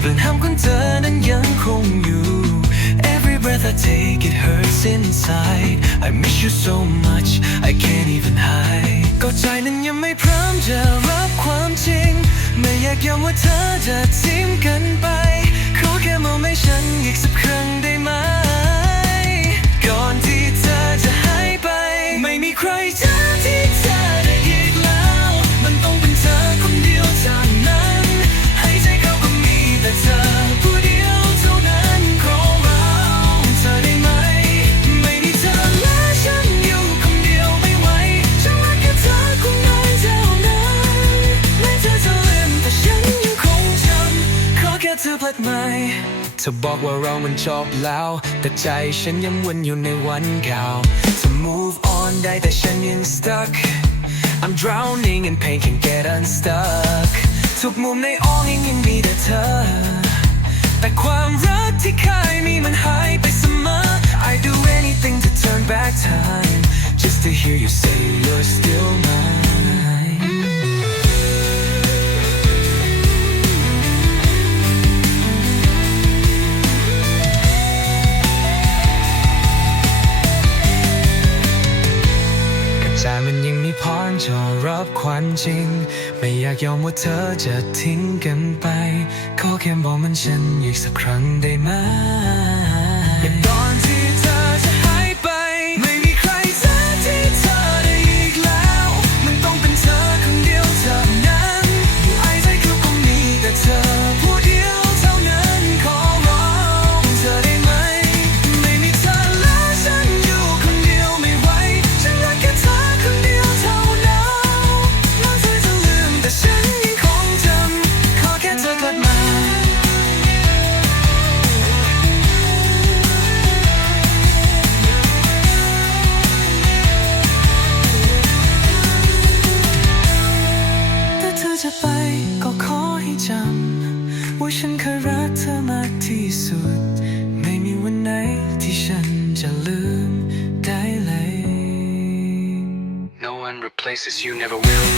เปลี่อนห้ามคนเธอนั้นยังคงอยู่ Every breath I take it hurts inside I miss you so much I can't even hide ก็ใจนั้นยังไม่พร้อมจะรับความจริง ไม่อยากยอมว่าเธอจะทิ้งกันไป ขอแค่มองให้ฉันอีกสักครั้งได้ไหม เธอพลัดใหม่เธอบอกว่าเรามันจบแล้ว แต่ใจฉันยังวนอยู่ในวันเก่าเธอ move on ได้แต่ฉันยัง stuck I'm drowning in pain can't get unstuck ทุกมุมในอ้องยังมีแต่เธอ แต่ความรักที่เคยมีมันหายไปเสมอ I do anything to turn back time just to hear you say you're still จะรับความจริง ไม่อยากยอมว่าเธอจะทิ้งกันไป ขอแค่บอกมันฉันอีกสักครั้งได้ไหม ว่าฉันเคยรักเธอมากที่สุด ไม่มีวันไหนที่ฉันจะลืมได้เลย No one replaces you never will